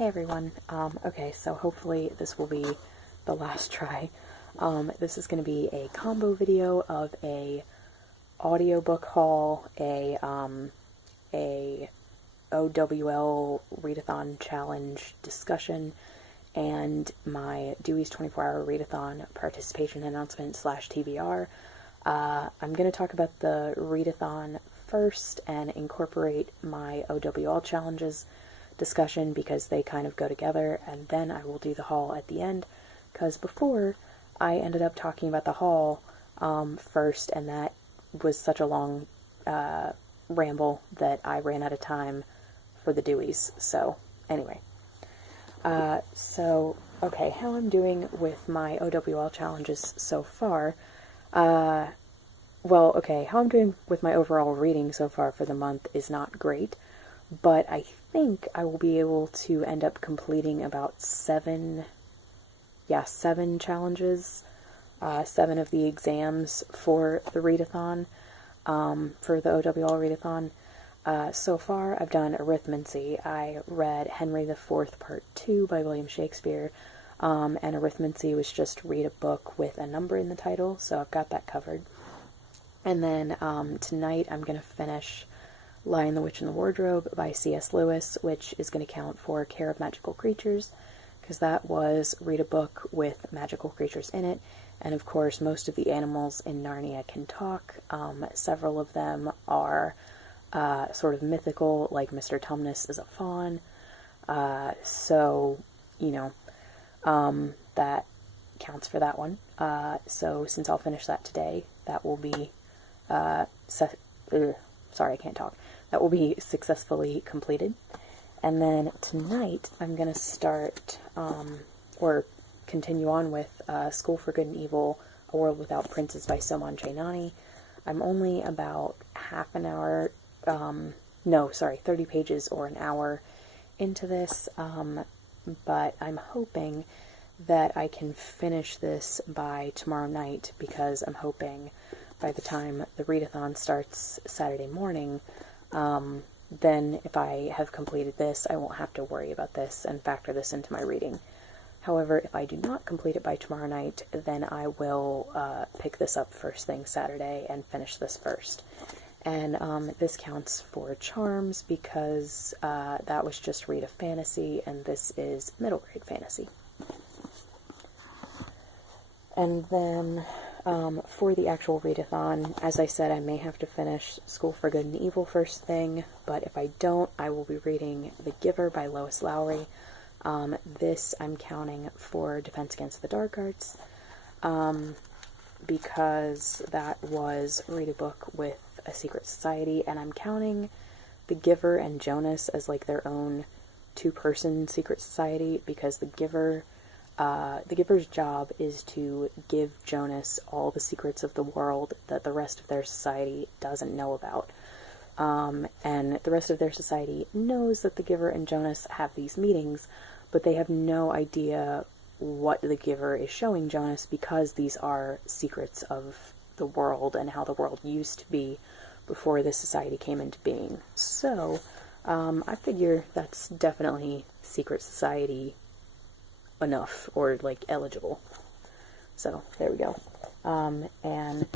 Hey everyone. Okay, so hopefully this will be the last try. This is going to be a combo video of a audiobook haul, a OWL Readathon challenge discussion, and my Dewey's 24-hour Readathon participation announcement / TBR. I'm going to talk about the Readathon first and incorporate my OWL challenges discussion because they kind of go together, and then I will do the haul at the end, because before I ended up talking about the haul first, and that was such a long ramble that I ran out of time for the Deweys. So anyway, okay, how I'm doing with my OWL challenges so far. How I'm doing with my overall reading so far for the month is not great, but I think I will be able to end up completing about seven challenges, 7 of the exams for the Readathon, for the OWL Readathon. So far, I've done arithmancy. I read Henry IV Part 2 by William Shakespeare, and arithmancy was just read a book with a number in the title, so I've got that covered. And then tonight I'm going to finish Lion, the Witch, and the Wardrobe by C.S. Lewis, which is going to count for Care of Magical Creatures, because that was read a book with magical creatures in it, and of course most of the animals in Narnia can talk. Several of them are sort of mythical, like Mr. Tumnus is a fawn, so, you know, that counts for that one. So since I'll finish that today, that will be sorry, I can't talk. That will be successfully completed. And then tonight, I'm going to start, or continue on with School for Good and Evil, A World Without Princes by Soman Chainani. I'm only about half an hour, 30 pages or an hour into this, but I'm hoping that I can finish this by tomorrow night, because I'm hoping by the time the Readathon starts Saturday morning, then if I have completed this, I won't have to worry about this and factor this into my reading. However, if I do not complete it by tomorrow night, then I will pick this up first thing Saturday and finish this first. And this counts for charms, because that was just read a fantasy, and this is middle grade fantasy. And then for the actual Readathon, as I said, I may have to finish School for Good and Evil first thing, but if I don't, I will be reading The Giver by Lois Lowry. This I'm counting for Defense Against the Dark Arts, because that was read a book with a secret society, and I'm counting The Giver and Jonas as like their own two-person secret society, because the Giver's job is to give Jonas all the secrets of the world that the rest of their society doesn't know about. And the rest of their society knows that the Giver and Jonas have these meetings, but they have no idea what the Giver is showing Jonas, because these are secrets of the world and how the world used to be before this society came into being. So, I figure that's definitely secret society enough, or like eligible. So there we go. And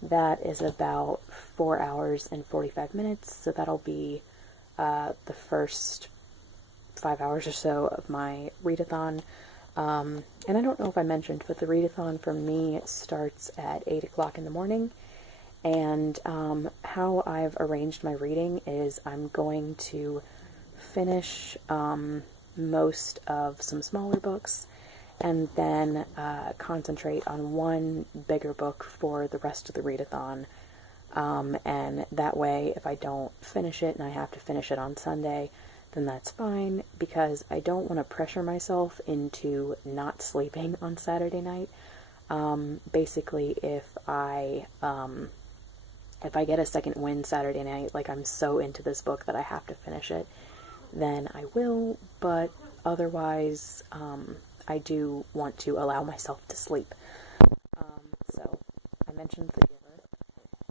that is about 4 hours and 45 minutes, so that'll be the first 5 hours or so of my Readathon. And I don't know if I mentioned, but the Readathon for me starts at 8 o'clock in the morning, and how I've arranged my reading is I'm going to finish most of some smaller books, and then concentrate on one bigger book for the rest of the Readathon. And that way, if I don't finish it and I have to finish it on Sunday, then that's fine, because I don't want to pressure myself into not sleeping on Saturday night. Basically, if I get a second win Saturday night, like I'm so into this book that I have to finish it, then I will, but otherwise, I do want to allow myself to sleep. So, I mentioned The Giver,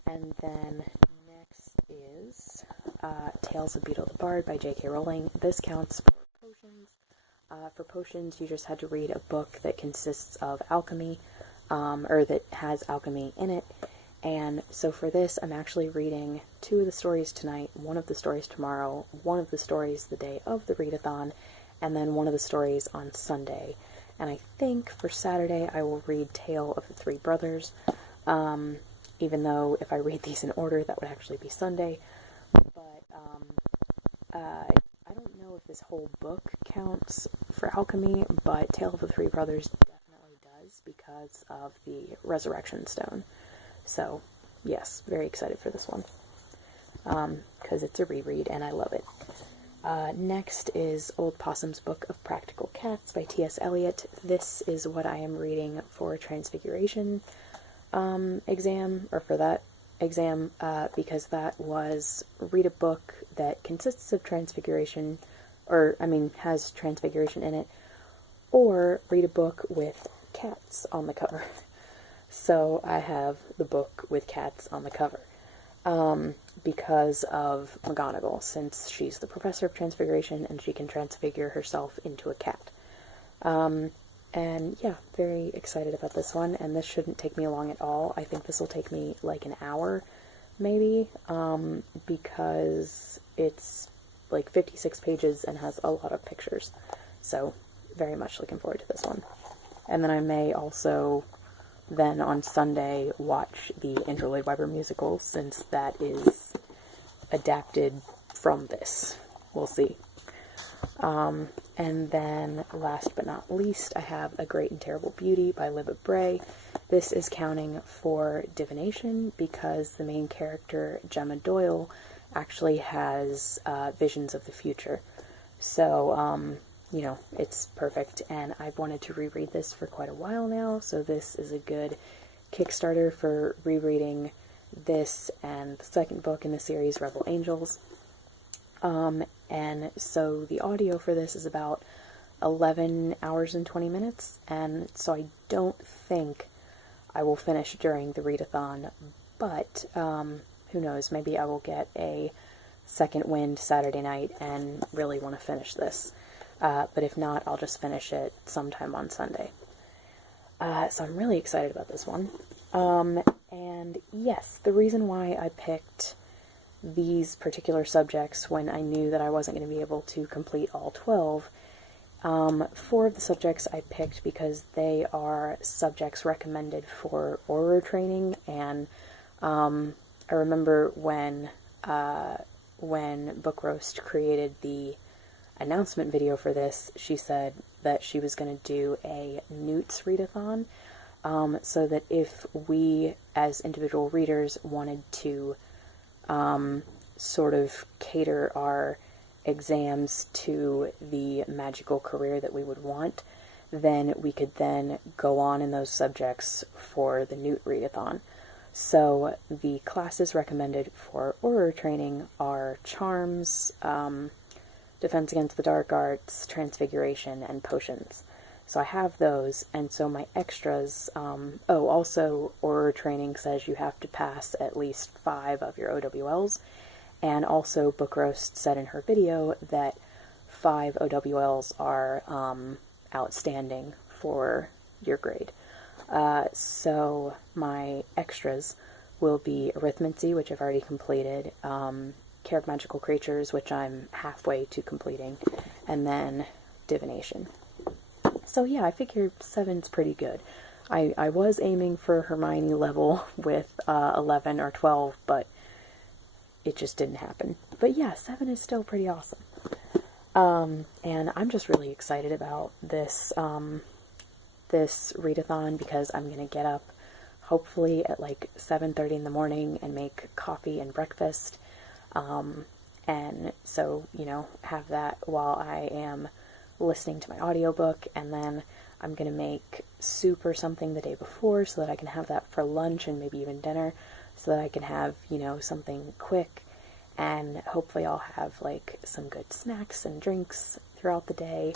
and then next is Tales of Beetle the Bard by J.K. Rowling. This counts for potions, For potions, you just had to read a book that consists of alchemy, or that has alchemy in it. And so for this, I'm actually reading 2 of the stories tonight, 1 of the stories tomorrow, 1 of the stories the day of the readathon, and then 1 of the stories on Sunday. And I think for Saturday I will read Tale of the Three Brothers, even though if I read these in order, that would actually be Sunday. But I don't know if this whole book counts for alchemy, but Tale of the Three Brothers definitely does because of the Resurrection Stone. So, yes, very excited for this one, because it's a reread and I love it. Next is Old Possum's Book of Practical Cats by T.S. Eliot. This is what I am reading for Transfiguration exam, or for that exam, because that was read a book that consists of Transfiguration, has Transfiguration in it, or read a book with cats on the cover. So I have the book with cats on the cover, because of McGonagall, since she's the professor of Transfiguration and she can transfigure herself into a cat. And yeah, very excited about this one, and this shouldn't take me long at all. I think this will take me like an hour, maybe, because it's like 56 pages and has a lot of pictures. So, very much looking forward to this one. And then I may also then on Sunday watch the Andrew Lloyd Webber musical, since that is adapted from this. We'll see. And then, last but not least, I have A Great and Terrible Beauty by Libba Bray. This is counting for divination because the main character, Gemma Doyle, actually has visions of the future. So, it's perfect, and I've wanted to reread this for quite a while now, so this is a good Kickstarter for rereading this and the second book in the series, Rebel Angels. And so the audio for this is about 11 hours and 20 minutes, and so I don't think I will finish during the readathon, but who knows, maybe I will get a second wind Saturday night and really want to finish this. But if not, I'll just finish it sometime on Sunday. So I'm really excited about this one. And yes, the reason why I picked these particular subjects when I knew that I wasn't going to be able to complete all 12, 4 of the subjects I picked because they are subjects recommended for Auror training, and I remember when Book Roast created the announcement video for this, she said that she was going to do a Newts readathon, so that if we as individual readers wanted to sort of cater our exams to the magical career that we would want, then we could then go on in those subjects for the Newt readathon. So the classes recommended for Auror training are Charms, Defense Against the Dark Arts, Transfiguration, and Potions. So I have those, and so my extras, also Auror training says you have to pass at least 5 of your OWLs, and also Book Roast said in her video that 5 OWLs are outstanding for your grade. So my extras will be Arithmancy, which I've already completed, Care of Magical Creatures, which I'm halfway to completing, and then Divination. So yeah, I figure 7's pretty good. I was aiming for Hermione level with 11 or 12, but it just didn't happen. But yeah, 7 is still pretty awesome. And I'm just really excited about this, this readathon, because I'm going to get up hopefully at like 7:30 in the morning and make coffee and breakfast. And so, have that while I am listening to my audiobook, and then I'm going to make soup or something the day before so that I can have that for lunch and maybe even dinner, so that I can have, something quick, and hopefully I'll have like some good snacks and drinks throughout the day.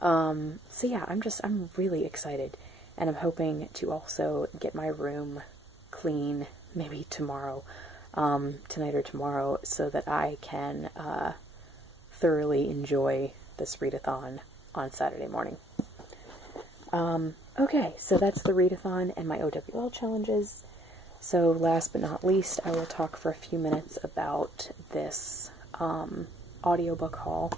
So yeah, I'm really excited, and I'm hoping to also get my room clean maybe tomorrow, tonight or tomorrow, so that I can thoroughly enjoy this readathon on Saturday morning. Okay, so that's the readathon and my OWL challenges. So last but not least, I will talk for a few minutes about this audiobook haul.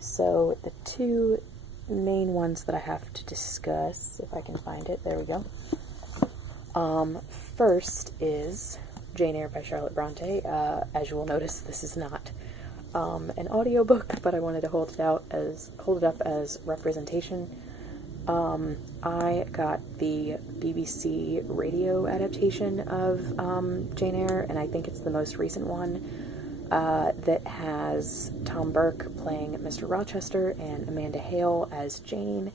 So the two main ones that I have to discuss, if I can find it, there we go. First is Jane Eyre by Charlotte Bronte. As you will notice, this is not an audiobook, but I wanted to hold it up as representation. I got the BBC radio adaptation of Jane Eyre, and I think it's the most recent one, that has Tom Burke playing Mr. Rochester and Amanda Hale as Jane.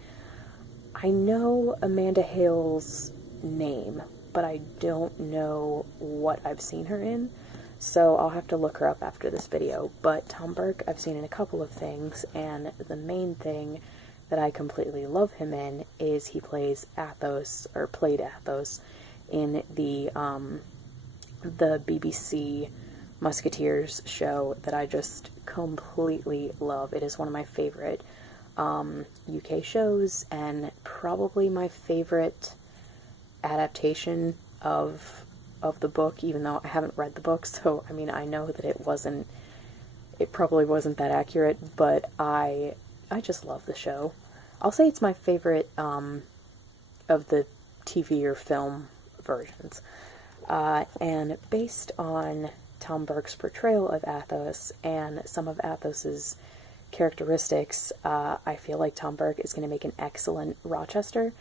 I know Amanda Hale's name, but I don't know what I've seen her in, so I'll have to look her up after this video. But Tom Burke I've seen in a couple of things, and the main thing that I completely love him in is he plays Athos, or played Athos, in the BBC Musketeers show that I just completely love. It is one of my favorite UK shows, and probably my favorite adaptation of the book, even though I haven't read the book, so I mean, I know that it probably wasn't that accurate, but I just love the show. I'll say it's my favorite of the TV or film versions. And based on Tom Burke's portrayal of Athos and some of Athos's characteristics, I feel like Tom Burke is going to make an excellent Rochester.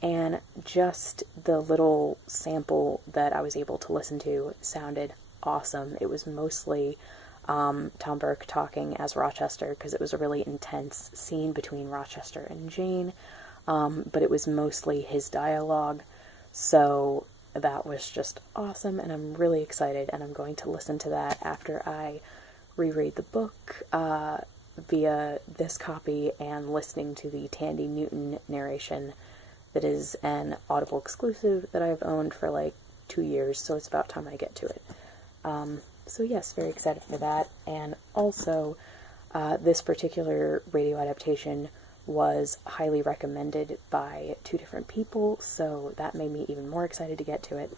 And just the little sample that I was able to listen to sounded awesome. It was mostly Tom Burke talking as Rochester, because it was a really intense scene between Rochester and Jane, but it was mostly his dialogue, so that was just awesome, and I'm really excited, and I'm going to listen to that after I reread the book via this copy and listening to the Tandy Newton narration that is an Audible exclusive that I've owned for like 2 years, so it's about time I get to it. So yes, very excited for that. And also, this particular radio adaptation was highly recommended by 2 different people, so that made me even more excited to get to it.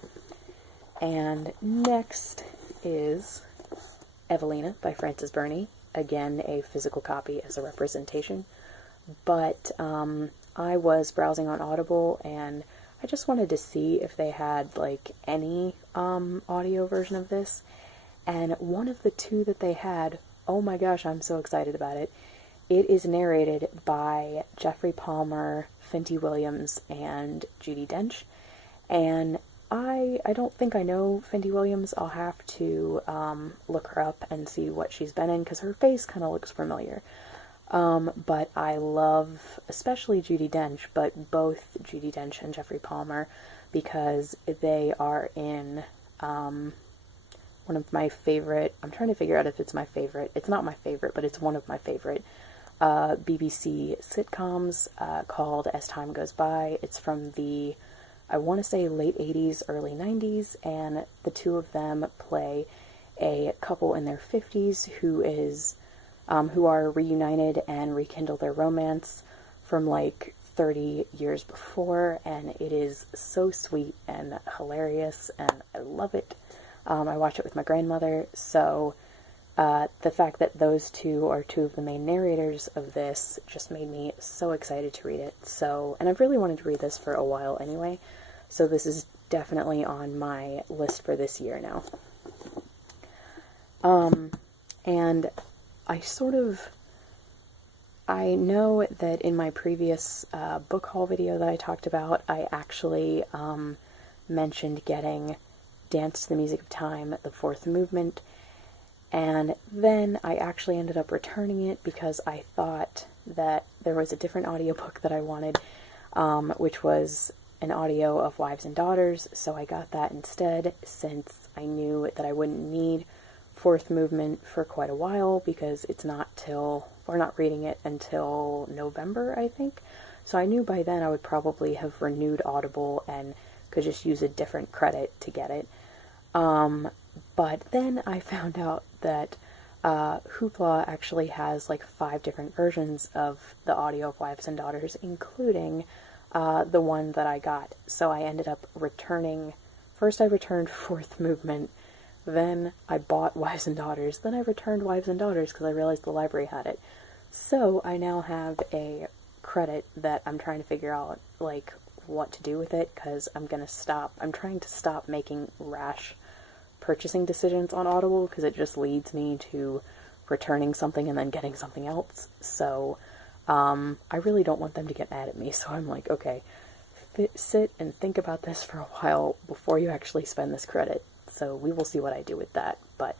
And next is Evelina by Frances Burney. Again, a physical copy as a representation. But I was browsing on Audible, and I just wanted to see if they had like any audio version of this. And one of the 2 that they had, oh my gosh, I'm so excited about it. It is narrated by Jeffrey Palmer, Fenty Williams, and Judi Dench. And I don't think I know Fenty Williams. I'll have to look her up and see what she's been in, because her face kind of looks familiar. But I love, especially Judi Dench, but both Judi Dench and Jeffrey Palmer, because they are in one of my favorite, I'm trying to figure out if it's my favorite, it's not my favorite, but it's one of my favorite BBC sitcoms called As Time Goes By. It's from the, I want to say late 80s, early 90s, and the 2 of them play a couple in their 50s who are reunited and rekindle their romance from like 30 years before, and it is so sweet and hilarious, and I love it. I watch it with my grandmother, so the fact that those 2 are 2 of the main narrators of this just made me so excited to read it. So, and I've really wanted to read this for a while anyway, so this is definitely on my list for this year now. And I know that in my previous book haul video that I talked about, I actually mentioned getting Dance to the Music of Time, the 4th movement, and then I actually ended up returning it because I thought that there was a different audiobook that I wanted, which was an audio of Wives and Daughters, so I got that instead, since I knew that I wouldn't need 4th movement for quite a while, because it's not till, we're not reading it until November, I think, so I knew by then I would probably have renewed Audible and could just use a different credit to get it. But then I found out that Hoopla actually has like 5 different versions of the audio of Wives and Daughters, including the one that I got. So I ended up returning, first I returned Fourth Movement, then I bought Wives and Daughters, then I returned Wives and Daughters because I realized the library had it. So I now have a credit that I'm trying to figure out, like, what to do with it, because I'm trying to stop making rash purchasing decisions on Audible, because it just leads me to returning something and then getting something else. So I really don't want them to get mad at me, so I'm like, okay, sit and think about this for a while before you actually spend this credit. So we will see what I do with that. But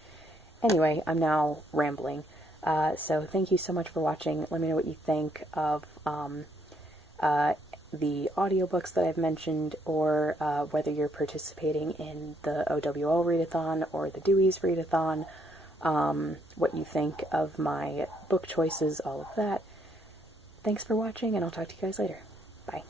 anyway, I'm now rambling. So thank you so much for watching. Let me know what you think of the audiobooks that I've mentioned, or whether you're participating in the OWL Readathon or the Dewey's Readathon, what you think of my book choices, all of that. Thanks for watching, and I'll talk to you guys later. Bye.